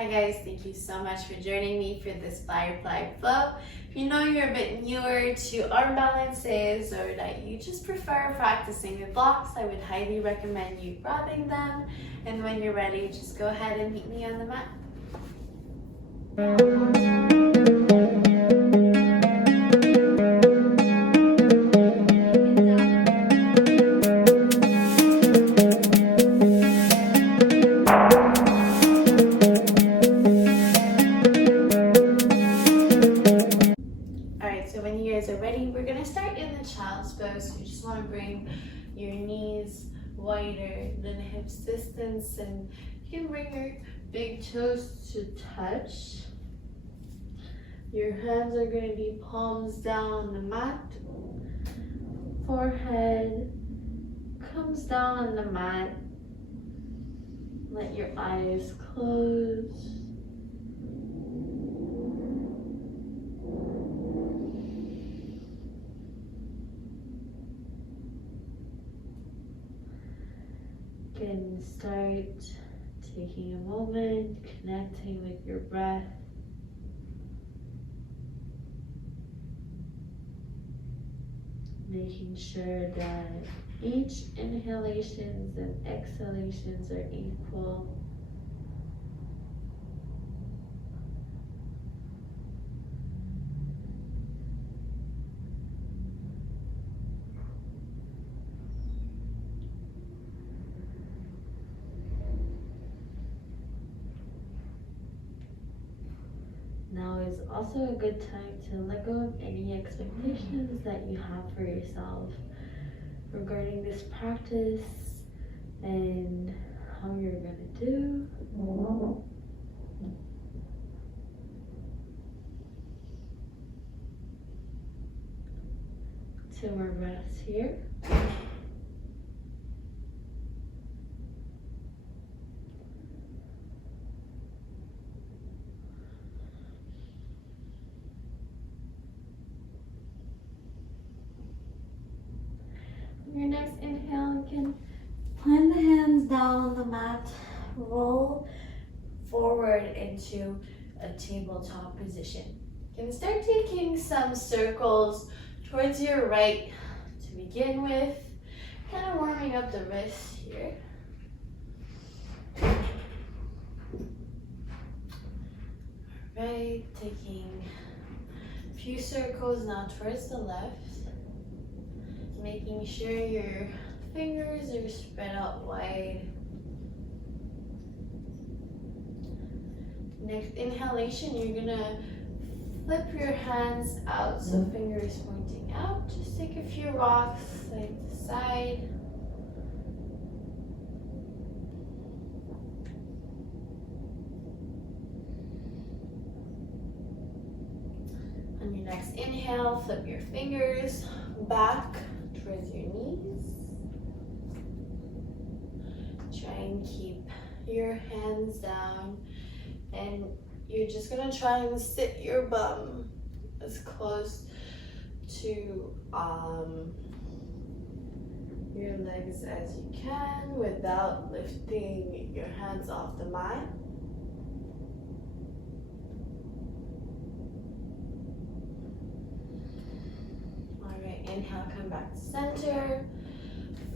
Hi guys, thank you so much for joining me for this Firefly Flow. If you know you're a bit newer to arm balances or that you just prefer practicing with blocks, I would highly recommend you grabbing them. And when you're ready, just go ahead and meet me on the mat. So when you guys are ready, we're going to start in the child's pose. You just want to bring your knees wider than hips distance, and you can bring your big toes to touch. Your hands are going to be palms down on the mat. Forehead comes down on the mat. Let your eyes close. Again, start taking a moment, connecting with your breath. Making sure that each inhalations and exhalations are equal. Now is also a good time to let go of any expectations that you have for yourself regarding this practice and how you're going to do. 2 more breaths here. Your next inhale, you can plant the hands down on the mat, roll forward into a tabletop position. You can start taking some circles towards your right to begin with, kind of warming up the wrists here. All right, taking a few circles now towards the left. Making sure your fingers are spread out wide. Next inhalation, you're gonna flip your hands out, so fingers pointing out. Just take a few rocks side to side. On your next inhale, flip your fingers back towards your knees. Try and keep your hands down, and you're just gonna try and sit your bum as close to your legs as you can without lifting your hands off the mat. Inhale, come back to center.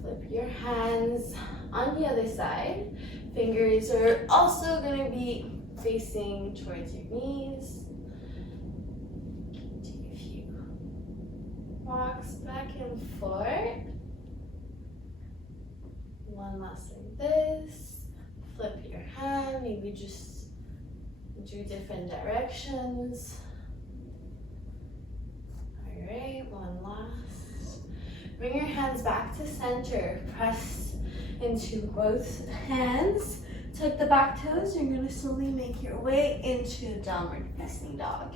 Flip your hands on the other side. Fingers are also going to be facing towards your knees. Take a few rocks back and forth. One last like this. Flip your hand, maybe just do different directions. Alright, one last. Bring your hands back to center. Press into both hands. Tuck the back toes. You're going to slowly make your way into downward facing dog.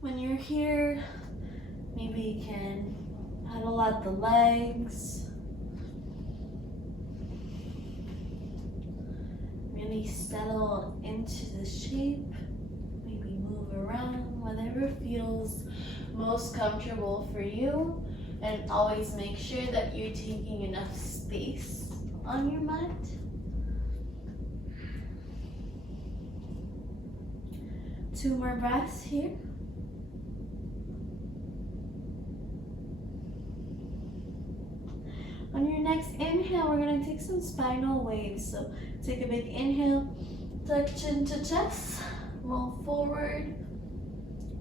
When you're here, maybe you can pedal at the legs. Really settle into the shape. Move around, whatever feels most comfortable for you, and always make sure that you're taking enough space on your mat. 2 more breaths here. On your next inhale, we're going to take some spinal waves. So take a big inhale, tuck chin to chest, roll forward.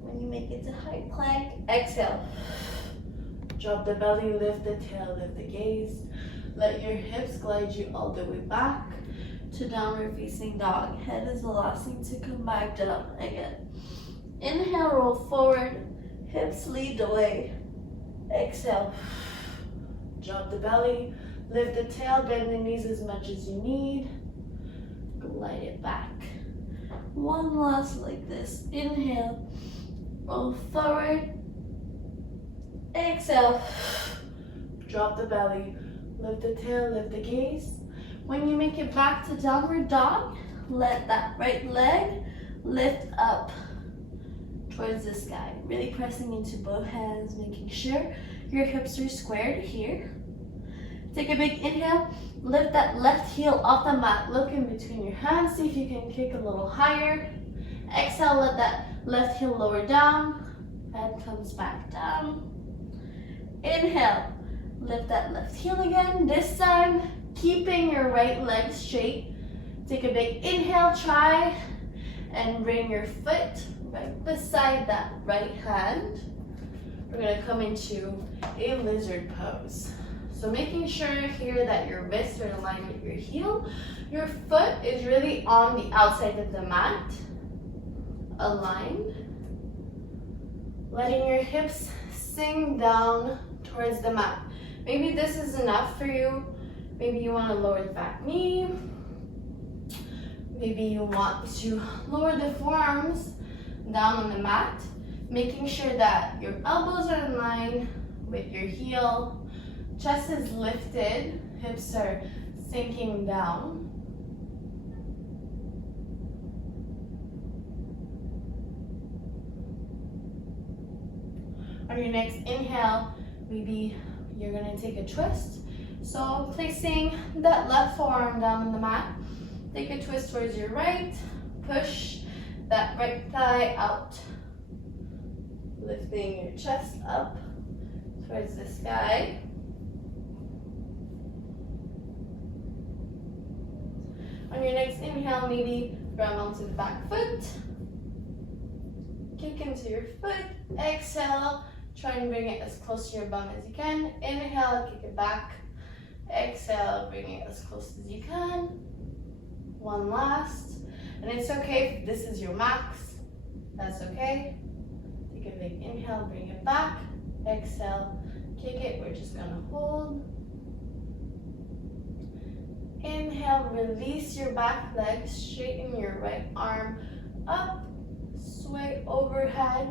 When you make it to high plank, exhale. Drop the belly, lift the tail, lift the gaze. Let your hips glide you all the way back to downward facing dog. Head is the last thing to come back down again. Inhale, roll forward, hips lead the way. Exhale. Drop the belly, lift the tail, bend the knees as much as you need. Glide it back. One last like this. Inhale, roll forward. Exhale. Drop the belly, lift the tail, lift the gaze. When you make it back to downward dog, let that right leg lift up towards the sky. Really pressing into both hands, making sure your hips are squared here. Take a big inhale, lift that left heel off the mat. Look in between your hands, see if you can kick a little higher. Exhale, let that left heel lower down. Head comes back down. Inhale, lift that left heel again. This time, keeping your right leg straight. Take a big inhale, try and bring your foot right beside that right hand. We're gonna come into a lizard pose. So making sure here that your wrists are aligned with your heel. Your foot is really on the outside of the mat, aligned. Letting your hips sink down towards the mat. Maybe this is enough for you. Maybe you want to lower the back knee. Maybe you want to lower the forearms down on the mat, making sure that your elbows are in line with your heel. Chest is lifted, hips are sinking down. On your next inhale, maybe you're gonna take a twist. So placing that left forearm down on the mat, take a twist towards your right, push that right thigh out, lifting your chest up towards the sky. On your next inhale, maybe grab onto the back foot, kick into your foot, exhale, try and bring it as close to your bum as you can. Inhale, kick it back, exhale, bring it as close as you can. One last, and it's okay if this is your max, that's okay. Take a big inhale, bring it back, exhale, kick it, we're just gonna hold. Inhale, release your back leg, straighten your right arm up, sway overhead.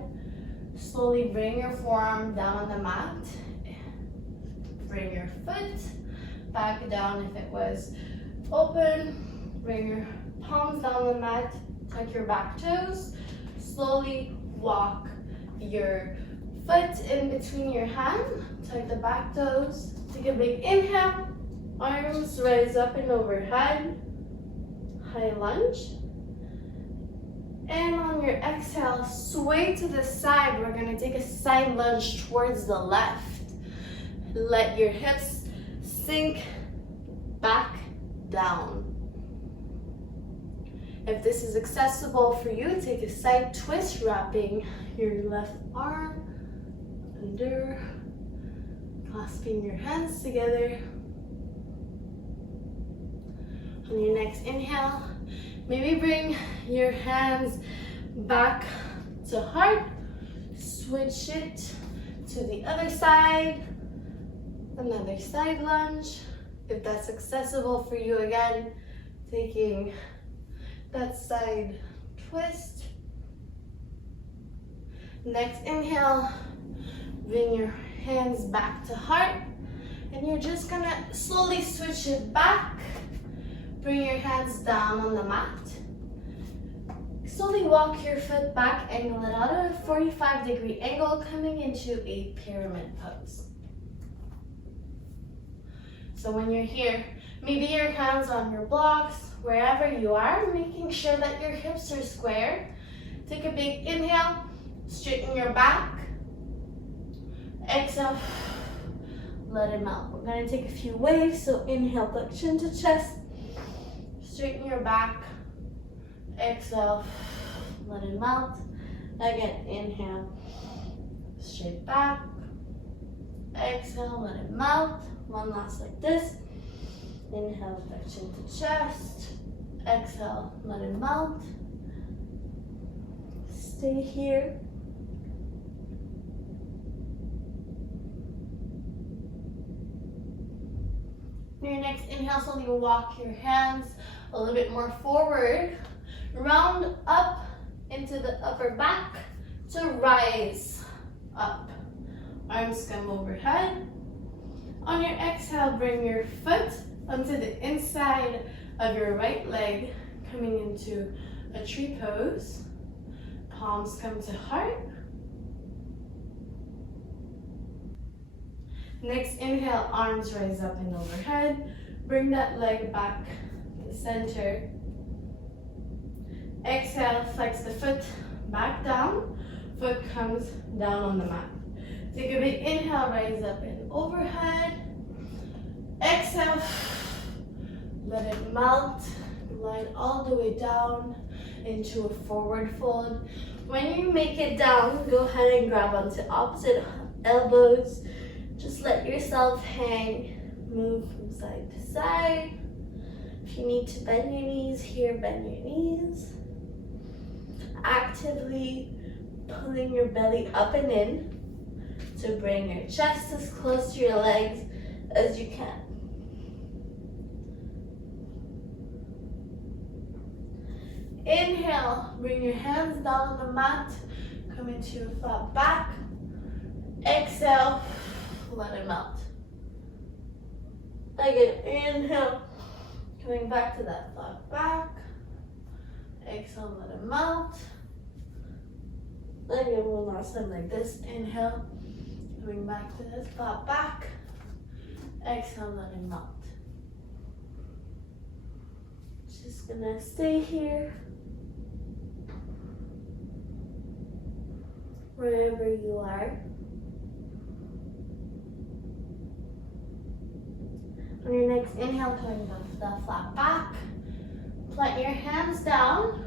Slowly bring your forearm down on the mat. Bring your foot back down if it was open. Bring your palms down on the mat, tuck your back toes. Slowly walk your foot in between your hands, tuck the back toes. Take a big inhale. Arms rise up and overhead, high lunge. And on your exhale, sway to the side. We're gonna take a side lunge towards the left. Let your hips sink back down. If this is accessible for you, take a side twist, wrapping your left arm under, clasping your hands together. On your next inhale, maybe bring your hands back to heart. Switch it to the other side. Another side lunge. If that's accessible for you, again, taking that side twist. Next inhale, bring your hands back to heart. And you're just gonna slowly switch it back. Bring your hands down on the mat. Slowly walk your foot back, angle it out at a 45-degree angle, coming into a pyramid pose. So when you're here, maybe your hands on your blocks, wherever you are, making sure that your hips are square. Take a big inhale, straighten your back. Exhale, let it melt. We're gonna take a few waves, so inhale, tuck chin to chest. Straighten your back. Exhale, let it melt. Again, inhale, straight back. Exhale, let it melt. One last like this. Inhale, tuck chin to chest. Exhale, let it melt. Stay here. On your next inhale, slowly walk your hands a little bit more forward. Round up into the upper back to rise up. Arms come overhead. On your exhale, bring your foot onto the inside of your right leg, coming into a tree pose. Palms come to heart. Next inhale, arms rise up and overhead. Bring that leg back to center. Exhale, flex the foot back down. Foot comes down on the mat. Take a big inhale, rise up and overhead. Exhale, let it melt. Glide all the way down into a forward fold. When you make it down, go ahead and grab onto opposite elbows. Just let yourself hang, move from side to side. If you need to bend your knees here, bend your knees. Actively pulling your belly up and in to bring your chest as close to your legs as you can. Inhale, bring your hands down on the mat, come into a flat back. Exhale, let it melt. Again, inhale, coming back to that flat back. Exhale, let it melt. Again, one last time like this. Inhale, coming back to this flat back. Exhale, let it melt. Just gonna stay here. Wherever you are. On your next inhale, coming back to that flat back. Plant your hands down.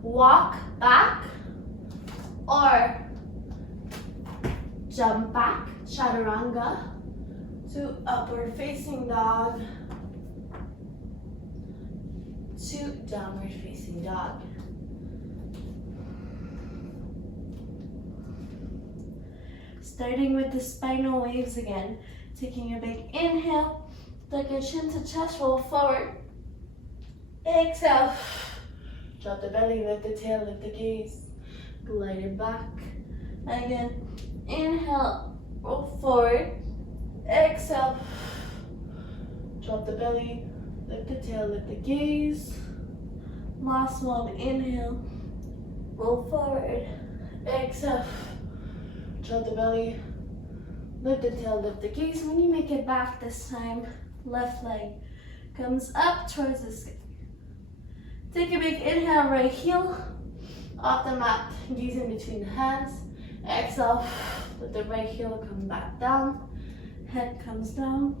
Walk back or jump back, chaturanga, to upward facing dog, to downward facing dog. Starting with the spinal waves again. Taking a big inhale, tuck your chin to chest, roll forward. Exhale, drop the belly, lift the tail, lift the gaze, glide it back. Again, inhale, roll forward. Exhale, drop the belly, lift the tail, lift the gaze. Last one, inhale, roll forward. Exhale, drop the belly, lift the tail, lift the gaze. When you make it back this time, left leg comes up towards the sky. Take a big inhale, right heel off the mat, gaze in between the hands. Exhale, let the right heel come back down, head comes down.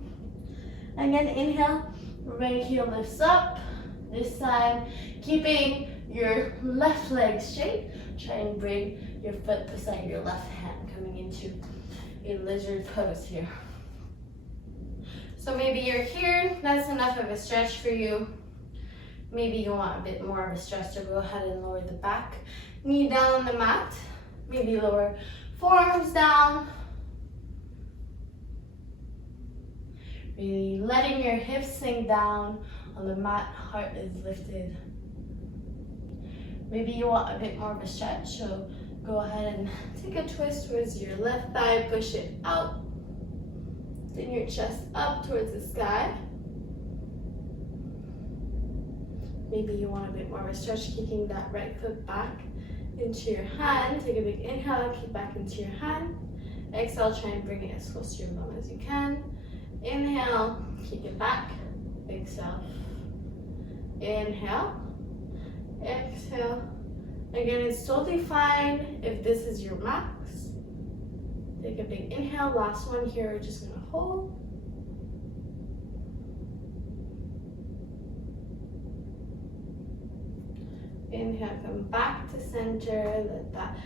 Again, inhale, right heel lifts up. This time, keeping your left leg straight, try and bring your foot beside your left hand, coming into a lizard pose here. So maybe you're here, that's enough of a stretch for you. Maybe you want a bit more of a stretch, so go ahead and lower the back knee down on the mat. Maybe lower forearms down. Really letting your hips sink down on the mat, heart is lifted. Maybe you want a bit more of a stretch, so go ahead and take a twist towards your left thigh, push it out. Bring your chest up towards the sky. Maybe you want a bit more of a stretch, kicking that right foot back into your hand. Take a big inhale, kick back into your hand. Exhale, try and bring it as close to your bum as you can. Inhale, kick it back. Exhale. Inhale. Exhale. Again, it's totally fine if this is your max. Take a big inhale. Last one here, we're just gonna hold. Inhale, come back to center. Let that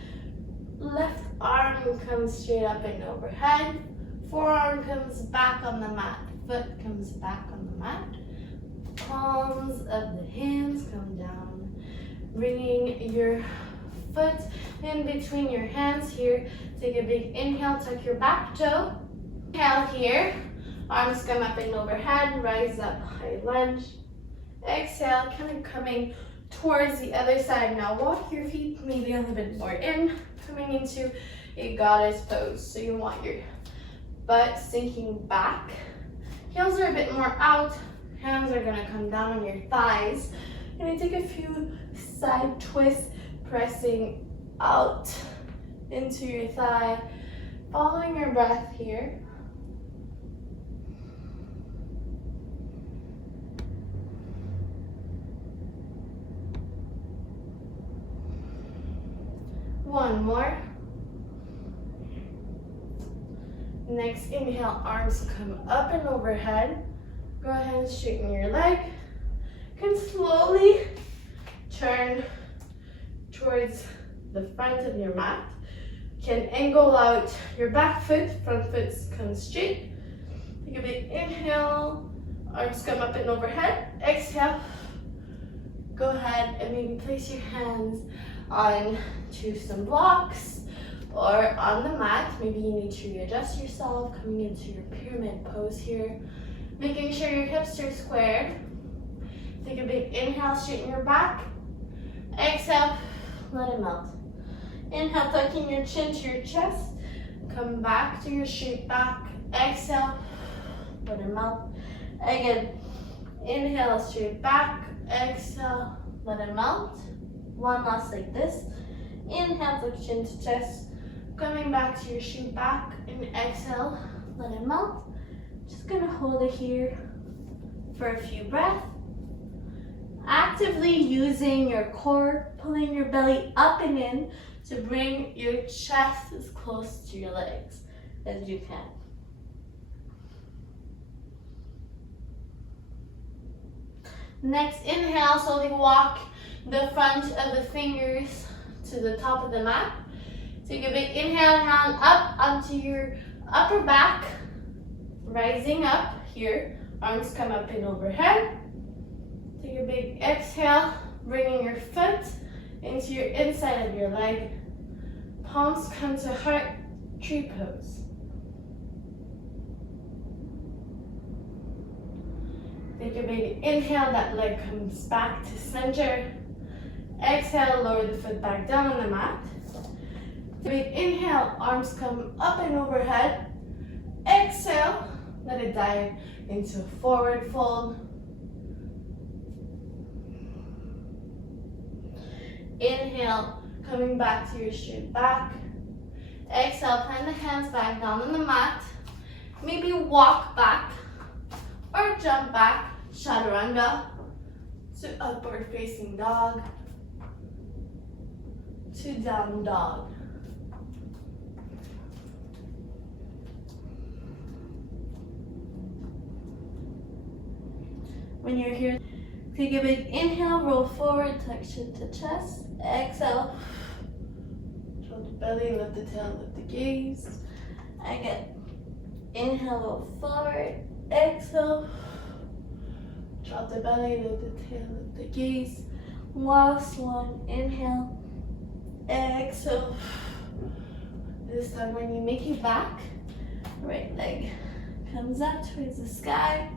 left arm come straight up and overhead. Forearm comes back on the mat. Foot comes back on the mat. Palms of the hands come down. Bringing your foot in between your hands here. Take a big inhale, tuck your back toe. Inhale here. Arms come up and overhead. Rise up, high lunge. Exhale, kind of coming towards the other side. Now walk your feet maybe a little bit more in, coming into a goddess pose. So you want your butt sinking back. Heels are a bit more out. Hands are gonna come down on your thighs. You're gonna take a few side twists, pressing out into your thigh, following your breath here. One more. Next inhale, arms come up and overhead. Go ahead and straighten your leg. You can slowly turn towards the front of your mat. You can angle out your back foot, front foot comes straight. Take a big inhale, arms come up and overhead. Exhale. Go ahead and maybe place your hands on to some blocks or on the mat. Maybe you need to readjust yourself, coming into your pyramid pose here. Making sure your hips are squared. Take a big inhale, straighten your back. Exhale, let it melt. Inhale, tucking your chin to your chest. Come back to your straight back. Exhale, let it melt. Again, inhale, straight back. Exhale, let it melt. One last like this. Inhale, tuck chin to chest. Coming back to your straight back. And exhale, let it melt. Just gonna hold it here for a few breaths. Actively using your core, pulling your belly up and in to bring your chest as close to your legs as you can. Next, inhale, slowly walk the front of the fingers to the top of the mat. Take a big inhale, hand up onto your upper back. Rising up here, arms come up and overhead. Take a big exhale, bringing your foot into your inside of your leg. Palms come to heart, tree pose. Take a big inhale, that leg comes back to center. Exhale, lower the foot back down on the mat. Big inhale, arms come up and overhead. Exhale, let it dive into a forward fold. Inhale, coming back to your straight back. Exhale, plant the hands back down on the mat. Maybe walk back or jump back, chaturanga, to upward facing dog, to down dog. When you're here, take a big inhale, roll forward, tuck chin to chest. Exhale, drop the belly, lift the tail, lift the gaze. Again, inhale, roll forward. Exhale, drop the belly, lift the tail, lift the gaze. Last one, inhale, exhale. This time when you make it back, right leg comes up towards the sky.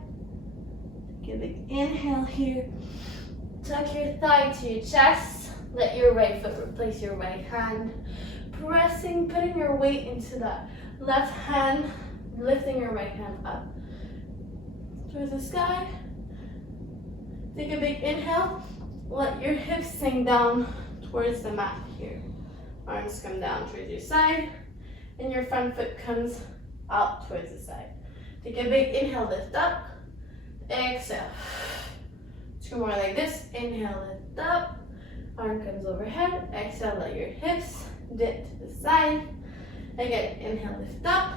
Give a big inhale here. Tuck your thigh to your chest. Let your right foot replace your right hand. Pressing, putting your weight into that left hand, lifting your right hand up towards the sky. Take a big inhale. Let your hips sink down towards the mat here. Arms come down towards your side, and your front foot comes out towards the side. Take a big inhale, lift up. Exhale. Two more like this. Inhale, lift up. Arm comes overhead. Exhale, let your hips dip to the side. Again, inhale, lift up.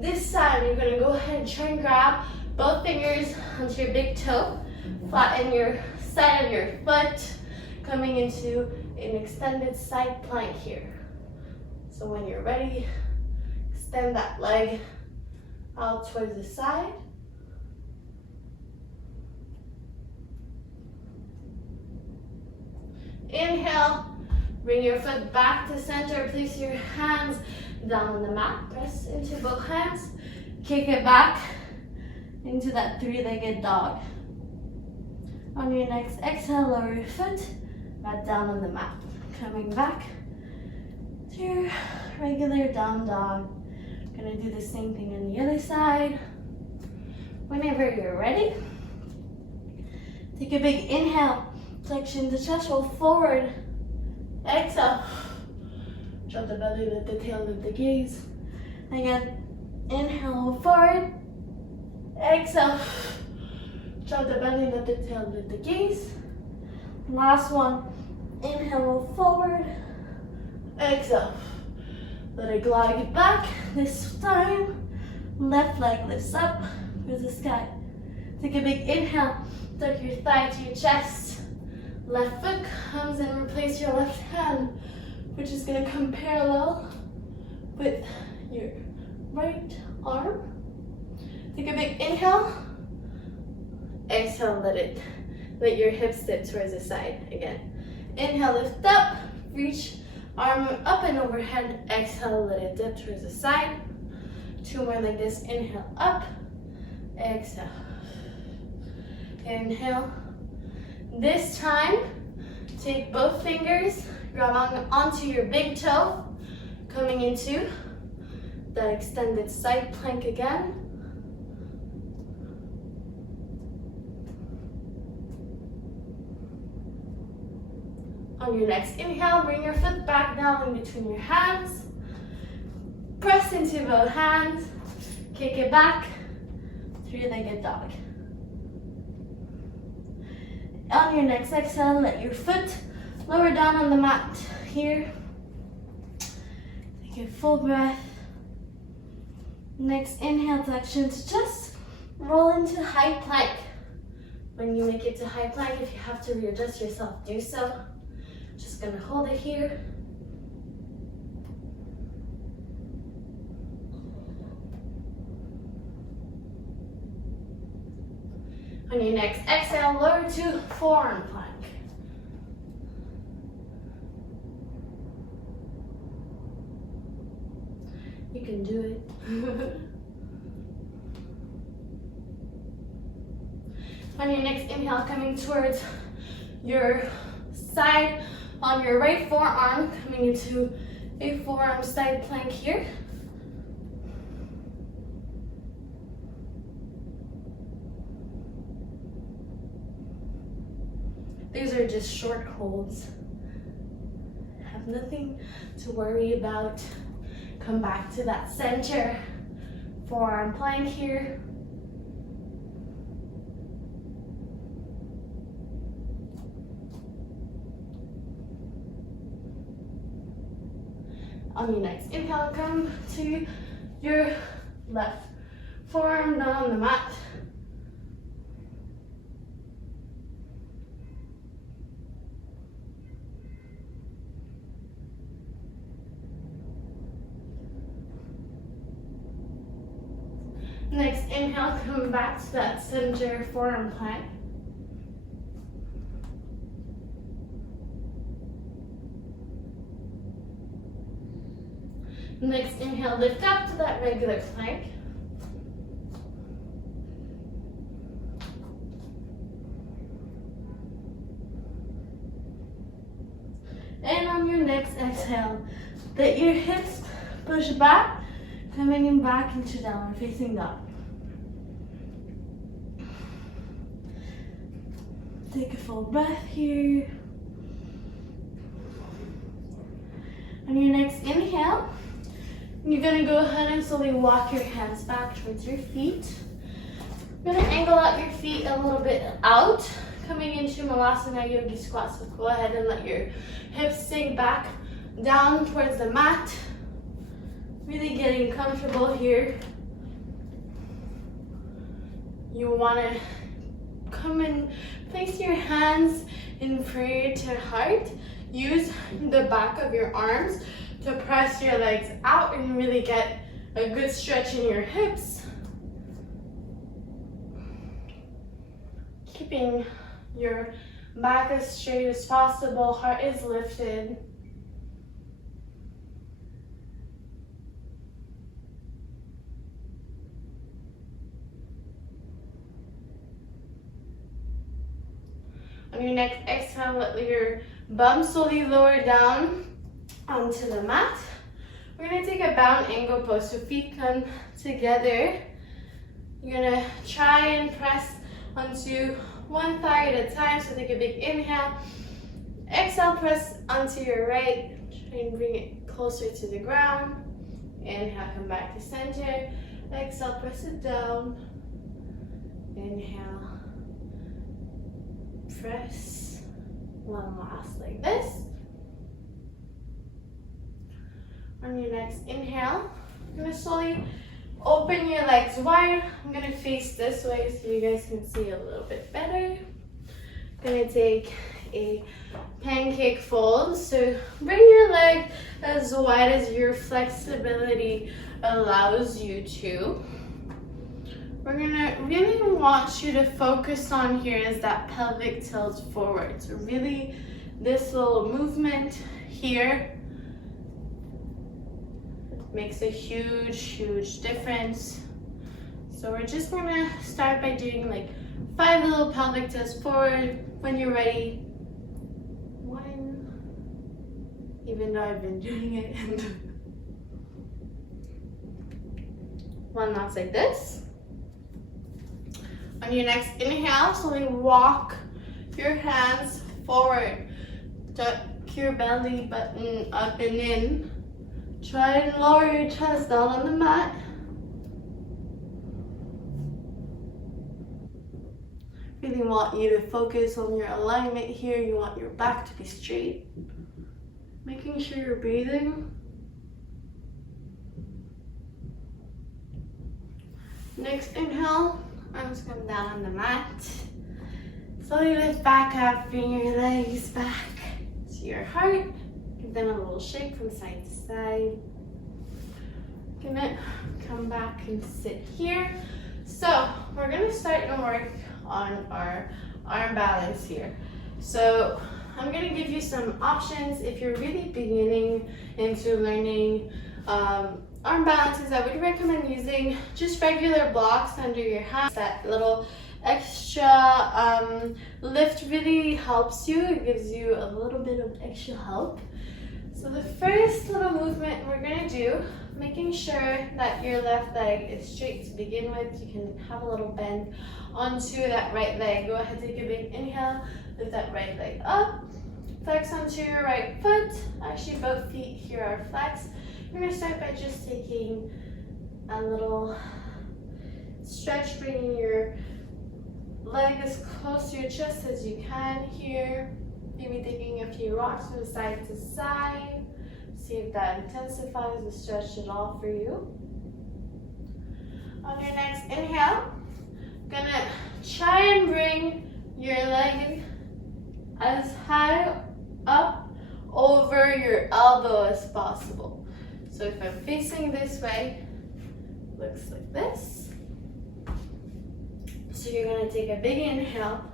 This side, you're gonna go ahead and try and grab both fingers onto your big toe. Flatten your side of your foot, coming into an extended side plank here. So when you're ready, extend that leg out towards the side. Inhale, bring your foot back to center. Place your hands down on the mat. Press into both hands. Kick it back into that three-legged dog. On your next exhale, lower your foot back down on the mat. Coming back to your regular down dog. Gonna do the same thing on the other side. Whenever you're ready, take a big inhale. Flexion the chest, roll forward. Exhale. Drop the belly, lift the tail, lift the gaze. Again, inhale, roll forward. Exhale. Drop the belly, lift the tail, lift the gaze. Last one. Inhale, roll forward. Exhale. Let it glide back. This time, left leg lifts up towards the sky. Take a big inhale. Tuck your thigh to your chest. Left foot comes and replace your left hand, which is gonna come parallel with your right arm. Take a big inhale. Exhale, let your hips dip towards the side again. Inhale, lift up, reach arm up and overhead. Exhale, let it dip towards the side. Two more like this. Inhale, up. Exhale. Inhale. This time, take both fingers, grab onto your big toe, coming into that extended side plank again. On your next inhale, bring your foot back down in between your hands. Press into both hands, kick it back, three-legged dog. On your next exhale, let your foot lower down on the mat here. Take a full breath. Next inhale, flexion to chest, roll into high plank. When you make it to high plank, if you have to readjust yourself, do so. Just gonna hold it here. On your next exhale, lower to forearm plank. You can do it. On your next inhale, coming towards your side on your right forearm, coming into a forearm side plank here. These are just short holds. Have nothing to worry about. Come back to that center forearm plank here. On your next inhale, come to your left forearm down on the mat. Next inhale, come back to that center forearm plank. Next inhale, lift up to that regular plank. And on your next exhale, let your hips push back, coming in back into downward facing dog. Take a full breath here. On your next inhale, you're gonna go ahead and slowly walk your hands back towards your feet. You're gonna angle out your feet a little bit out, coming into Malasana Yogi Squat. So go ahead and let your hips sink back down towards the mat. Really getting comfortable here. You want to come and place your hands in prayer to heart. Use the back of your arms to press your legs out and really get a good stretch in your hips. Keeping your back as straight as possible, heart is lifted. On your next exhale, let your bum slowly lower down onto the mat. We're gonna take a bound angle pose, so feet come together. You're gonna try and press onto one thigh at a time, so take a big inhale. Exhale, press onto your right. Try and bring it closer to the ground. Inhale, come back to center. Exhale, press it down. Inhale. Press. One last like this. On your next inhale, you're gonna slowly open your legs wide. I'm gonna face this way so you guys can see a little bit better. Gonna take a pancake fold. So bring your leg as wide as your flexibility allows you to. We're gonna really want you to focus on here is that pelvic tilt forward. So really this little movement here makes a huge, huge difference. So we're just gonna start by doing like 5 little pelvic tilts forward. When you're ready, 1, even though I've been doing it, and 1 last like this. On your next inhale, slowly walk your hands forward. Tuck your belly button up and in. Try and lower your chest down on the mat. Really want you to focus on your alignment here. You want your back to be straight. Making sure you're breathing. Next inhale. Arms come down on the mat. Slowly lift back up, bring your legs back to your heart. Give them a little shake from side to side. Gonna come back and sit here. So we're gonna start to work on our arm balance here. So I'm gonna give you some options if you're really beginning into learning arm balances. I would recommend using just regular blocks under your hands. That little extra lift really helps you. It gives you a little bit of extra help. So the first little movement we're gonna do, making sure that your left leg is straight to begin with. You can have a little bend onto that right leg. Go ahead, take a big inhale, lift that right leg up. Flex onto your right foot. Actually, both feet here are flexed. We're gonna start by just taking a little stretch, bringing your leg as close to your chest as you can here. Maybe taking a few rocks from side to side. See if that intensifies the stretch at all for you. On your next inhale, gonna try and bring your leg as high up over your elbow as possible. So if I'm facing this way, looks like this. So you're gonna take a big inhale.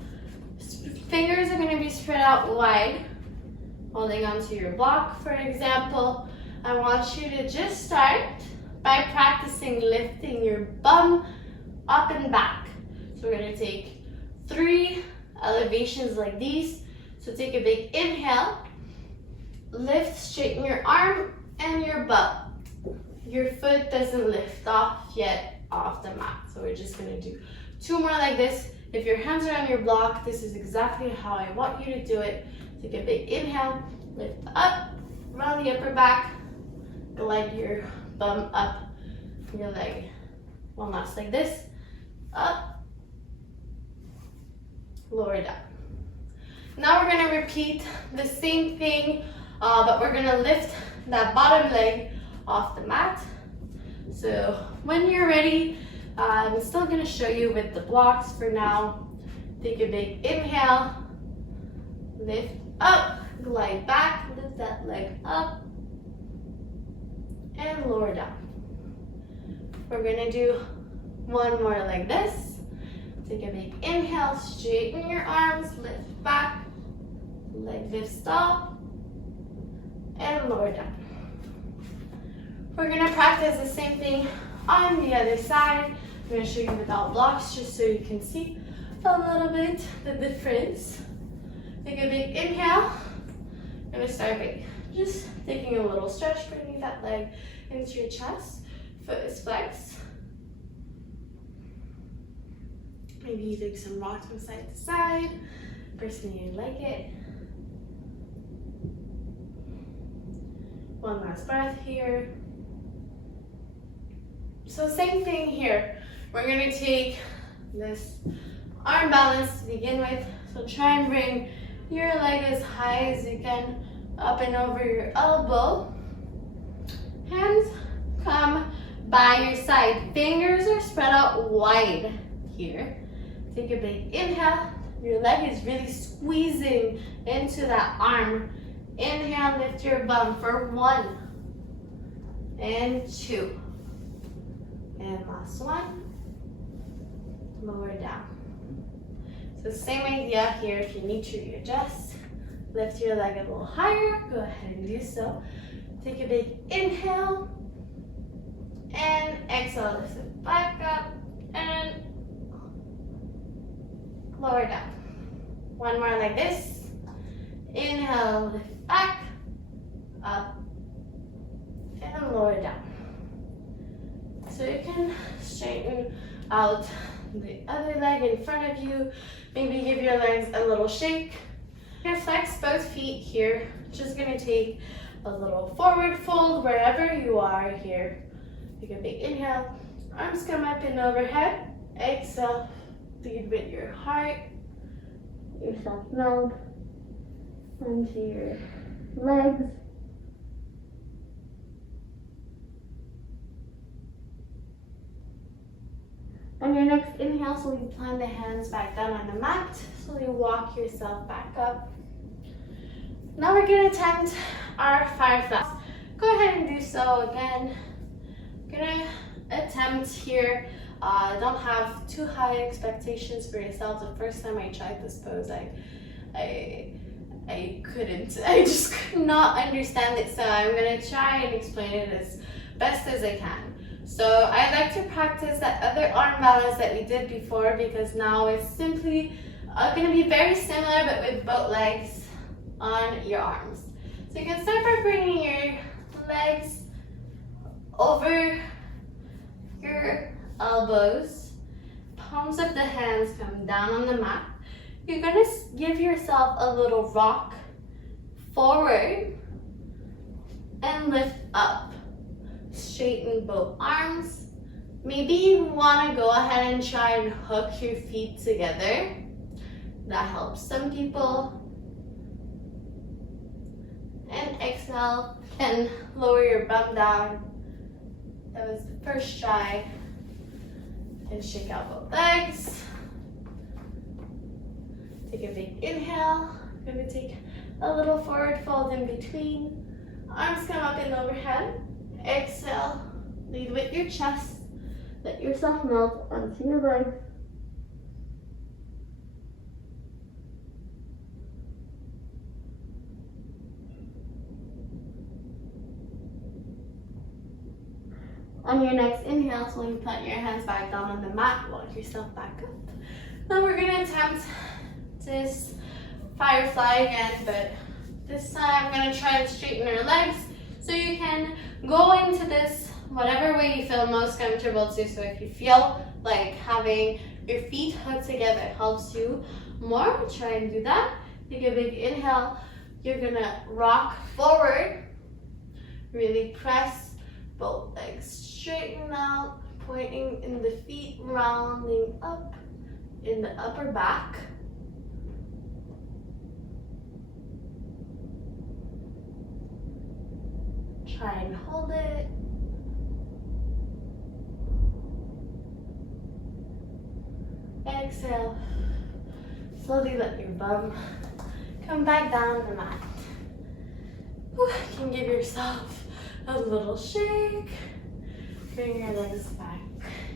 Fingers are gonna be spread out wide, holding onto your block. For example, I want you to just start by practicing lifting your bum up and back. So we're gonna take 3 elevations like these. So take a big inhale, lift, straighten your arm and your butt. Your foot doesn't lift off yet off the mat. So we're just gonna do 2 more like this. If your hands are on your block, this is exactly how I want you to do it. Take a big inhale, lift up, round the upper back, glide your bum up your leg. 1 last like this, up, lower down. Now we're gonna repeat the same thing, but we're gonna lift that bottom leg off the mat. So when you're ready, I'm still gonna show you with the blocks for now. Take a big inhale, lift up, glide back, lift that leg up, and lower down. We're gonna do one more like this. Take a big inhale, straighten your arms, lift back, leg lifts up, and lower down. We're gonna practice the same thing on the other side. I'm gonna show you without blocks just so you can see a little bit the difference. Take a big inhale. I'm gonna start by just taking a little stretch, bringing that leg into your chest. Foot is flexed. Maybe you take some rocks from side to side. Personally, I like it. One last breath here. So same thing here. We're gonna take this arm balance to begin with. So try and bring your leg as high as you can, up and over your elbow. Hands come by your side. Fingers are spread out wide here. Take a big inhale. Your leg is really squeezing into that arm. Inhale, lift your bum for 1 and 2. And last one, lower down. So same idea here. If you need to readjust, lift your leg a little higher, go ahead and do so. Take a big inhale and exhale, lift it back up and lower down. One more like this. Inhale, lift back, up, and lower down. So you can straighten out the other leg in front of you. Maybe give your legs a little shake. You're gonna flex both feet here. Just gonna take a little forward fold wherever you are here. Take a big inhale. Arms come up and overhead. Exhale. Lead with your heart. Yourself meld onto your legs. On your next inhale, slowly plant the hands back down on the mat. Slowly walk yourself back up. Now we're going to attempt our fireflies. Go ahead and do so again. I'm going to attempt here. Don't have too high expectations for yourself. The first time I tried this pose, I couldn't. I just could not understand it. So I'm going to try and explain it as best as I can. So I like to practice that other arm balance that we did before, because now it's simply going to be very similar but with both legs on your arms. So you can start by bringing your legs over your elbows, palms of the hands come down on the mat. You're going to give yourself a little rock forward and lift up. Straighten both arms. Maybe you want to go ahead and try and hook your feet together. That helps some people. And exhale and lower your bum down. That was the first try. And shake out both legs. Take a big inhale. I'm going to take a little forward fold in between. Arms come up and overhead. Exhale, lead with your chest. Let yourself melt onto your legs. On your next inhale, slowly plant your hands back down on the mat. Walk yourself back up. Now we're going to attempt this firefly again, but this time I'm going to try and straighten our legs. So you can go into this whatever way you feel most comfortable to. So if you feel like having your feet hooked together helps you more, try and do that. Take a big inhale. You're gonna rock forward. Really press both legs, straighten out, pointing in the feet, rounding up in the upper back. Try and hold it. Exhale. Slowly let your bum come back down the mat. You can give yourself a little shake. Bring your legs back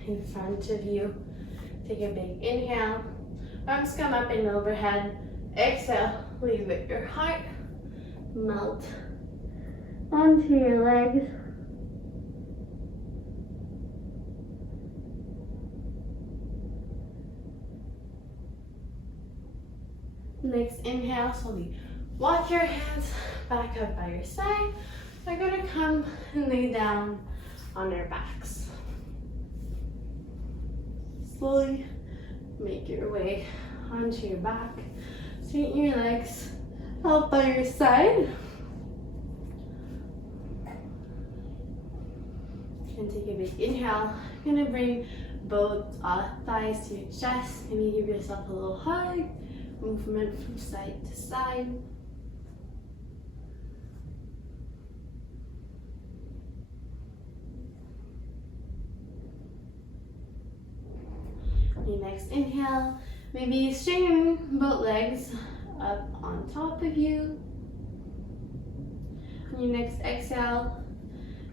in front of you. Take a big inhale. Arms come up and overhead. Exhale. Leave with your heart. Melt onto your legs. Next inhale, slowly walk your hands back up by your side. We're gonna come and lay down on our backs. Slowly make your way onto your back. Straighten your legs out by your side. And take a big inhale. You're gonna bring both thighs to your chest. Maybe give yourself a little hug. Movement from side to side. Your next inhale, maybe straighten both legs up on top of you. On your next exhale,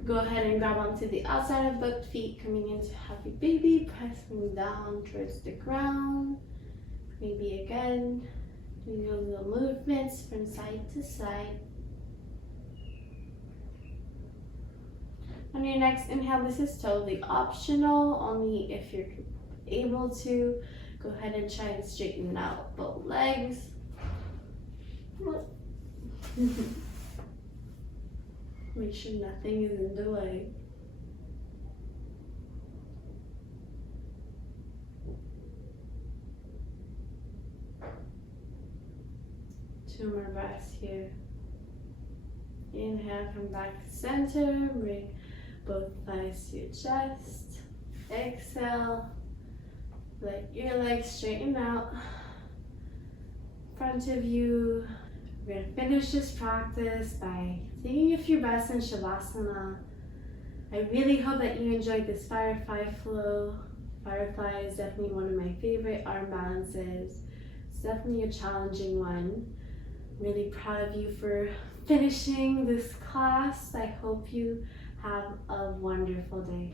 go ahead and grab onto the outside of both feet, coming into happy baby, pressing down towards the ground. Maybe again, doing your little movements from side to side. On your next inhale, this is totally optional, only if you're able to. Go ahead and try and straighten out both legs. Make sure nothing is in the way. Two more breaths here. Inhale, come back to center. Bring both thighs to your chest. Exhale. Let your legs straighten out. In front of you. We're going to finish this practice by taking a few breaths in shavasana. I really hope that you enjoyed this Firefly Flow. Firefly is definitely one of my favorite arm balances. It's definitely a challenging one. I'm really proud of you for finishing this class. I hope you have a wonderful day.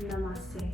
Namaste.